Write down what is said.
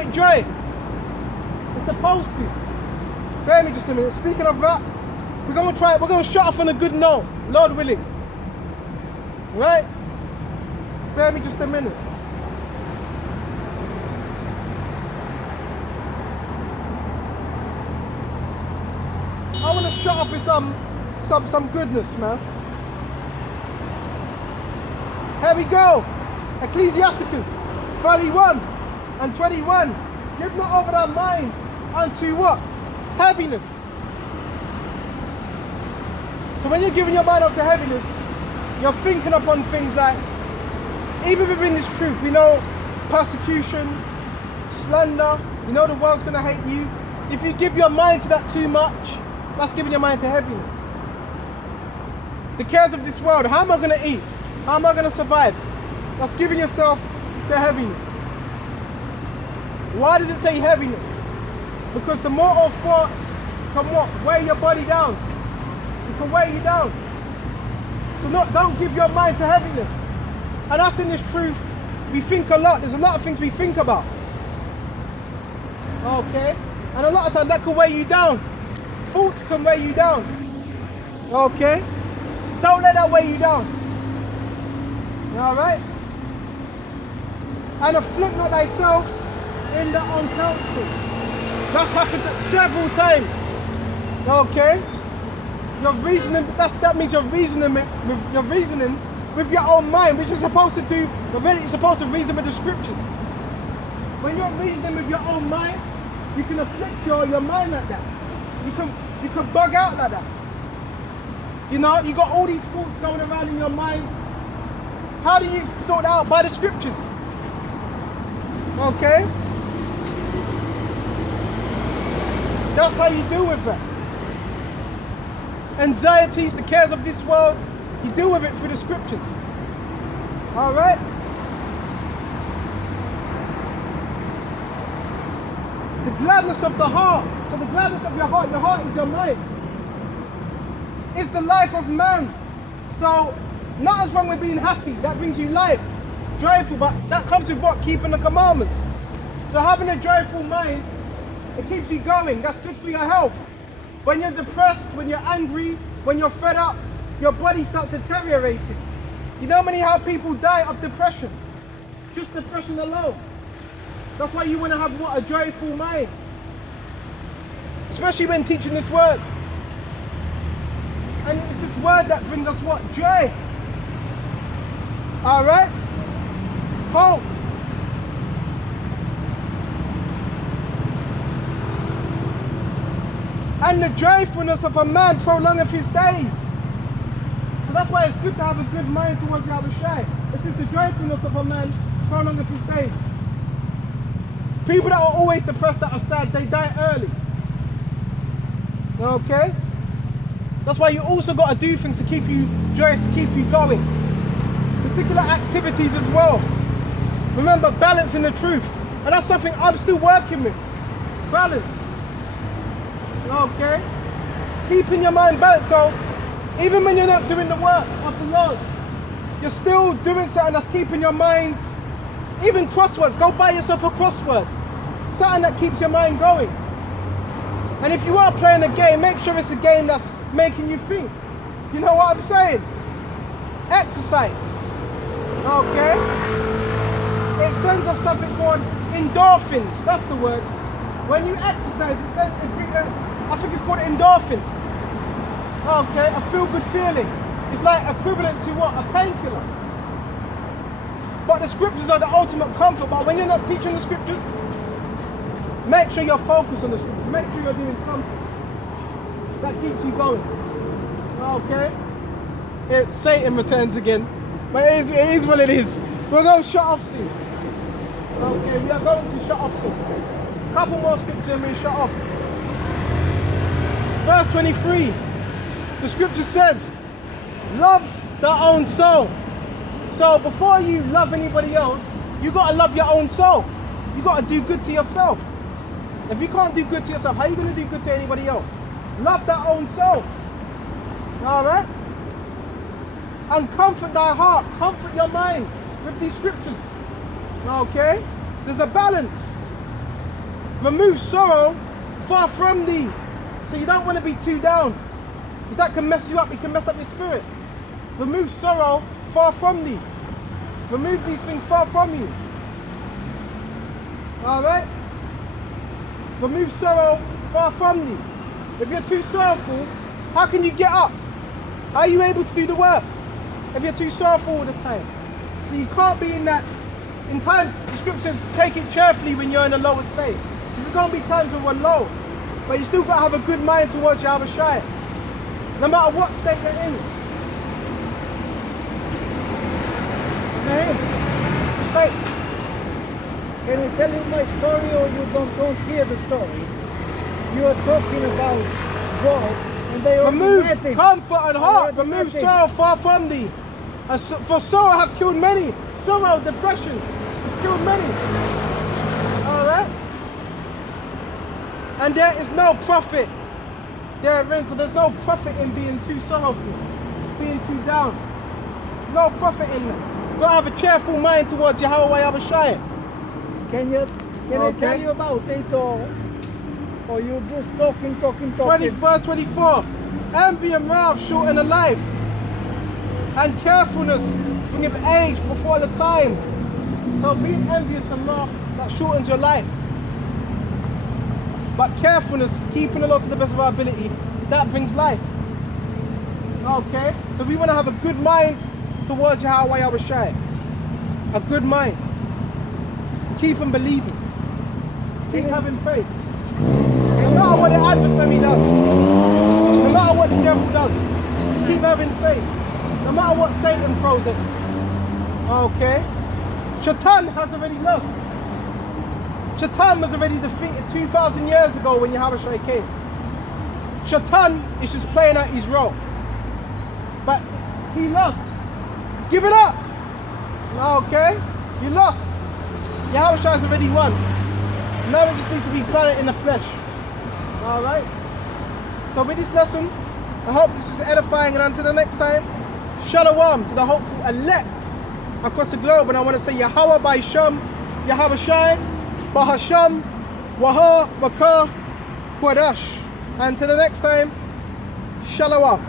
generate joy. It's supposed to. Bear me just a minute. Speaking of that, we're going to shut off on a good note, Lord willing. Right? Bear me just a minute. I want to shut off with some goodness, man. Here we go. Ecclesiasticus 31 and 21. Give not over thy mind unto what? Heaviness. So when you're giving your mind up to heaviness, you're thinking upon things like, even within this truth, we know persecution, slander, you know the world's going to hate you. If you give your mind to that too much, that's giving your mind to heaviness. The cares of this world, how am I going to eat? How am I going to survive? That's giving yourself to heaviness. Why does it say heaviness? Because the mortal thoughts can what? Weigh your body down. It can weigh you down. So don't give your mind to heaviness. And us in this truth, we think a lot. There's a lot of things we think about. Okay? And a lot of times that can weigh you down. Thoughts can weigh you down. Okay? So don't let that weigh you down. Alright? And afflict not thyself in the uncounsel. That's happened several times. Okay? You're reasoning, that means you're reasoning with your own mind, which you're supposed to do. You're supposed to reason with the scriptures. When you're reasoning with your own mind, you can afflict your mind like that. You can bug out like that. You know, you got all these thoughts going around in your mind. How do you sort it out? By the scriptures. Okay? That's how you deal with that. Anxieties, the cares of this world, you deal with it through the scriptures. Alright? The gladness of the heart. So the gladness of your heart is your mind. It's the life of man. So, not as wrong with being happy, that brings you life. Joyful, but that comes with what? Keeping the commandments. So having a joyful mind, it keeps you going. That's good for your health. When you're depressed, when you're angry, when you're fed up, your body starts deteriorating. You know how people die of depression? Just depression alone. That's why you want to have what? A joyful mind. Especially when teaching this word. And it's this word that brings us what? Joy. Alright? Hope. And the joyfulness of a man prolongeth his days. So that's why it's good to have a good mind towards Yahawashi. This is the joyfulness of a man prolongeth his days. People that are always depressed, that are sad, they die early. Okay? That's why you also got to do things to keep you joyous, to keep you going. Particular activities as well. Remember, balance in the truth. And that's something I'm still working with. Balance. Okay? Keeping your mind balanced. So, even when you're not doing the work of the Lord, you're still doing something that's keeping your mind. Even crosswords. Go buy yourself a crossword. Something that keeps your mind going. And if you are playing a game, make sure it's a game that's making you think. You know what I'm saying? Exercise. Okay? It sends off something called endorphins. That's the word. When you exercise, it sends, I think it's called endorphins. Okay, a feel-good feeling. It's like equivalent to what? A painkiller. But the scriptures are the ultimate comfort. But when you're not teaching the scriptures, make sure you're focused on the scriptures. Make sure you're doing something that keeps you going. Okay? Satan returns again. But it is what it is. We're going to shut off soon. Okay, we are going to shut off soon. A couple more scriptures and we shut off. Verse 23. The scripture says, love thy own soul. So before you love anybody else, you got to love your own soul. You got to do good to yourself. If you can't do good to yourself, how are you going to do good to anybody else? Love thy own soul. Alright? And comfort thy heart, comfort your mind with these scriptures. Okay? There's a balance. Remove sorrow far from thee. So you don't want to be too down, because that can mess you up. It can mess up your spirit. Remove sorrow far from thee. Remove these things far from you. Alright? Remove sorrow far from thee. If you're too sorrowful, how can you get up? How are you able to do the work if you're too sorrowful all the time? So you can't be in that. In times, the scriptures take it cheerfully when you're in a lower state. So there's going to be times when we're low, but you still got to have a good mind towards Yahawashi, no matter what state you're in. Name? State. Can you tell you my story, or you don't hear the story? You are talking about God, and they Remove automatic. comfort and heart. Remove Automatic. sorrow far from thee. For sorrow have killed many. Sorrow, depression has killed many. Alright? And there is no profit therein. So there's no profit in being too sorrowful, being too down. No profit in that. You've got to have a cheerful mind towards Yahweh Yahawashi. Can I tell you about it, or you just talking? 21st, 24. Envy and wrath shorten a life, and carefulness bringeth age before the time. So being envious and wrath, that shortens your life. But carefulness, keeping the law to the best of our ability, that brings life. Okay? So we want to have a good mind towards Yahweh Yahawashi. A good mind. To keep on believing. Keep having faith. No matter what the adversary does. No matter what the devil does. Keep having faith. No matter what Satan throws at you. Okay? Shaitan has already lost. Shaitan was already defeated 2,000 years ago when Yahawashi came. Shaitan is just playing out his role. But he lost. Give it up. Okay? You lost. Yahawashi has already won. Now it just needs to be planted in the flesh. Alright? So with this lesson, I hope this was edifying, and until the next time, Shalom to the hopeful elect across the globe. And I want to say Yahweh Ba'isham, Yahawashi, Bahasham, Waha, Wakah, Quadash. And till the next time, Shalom.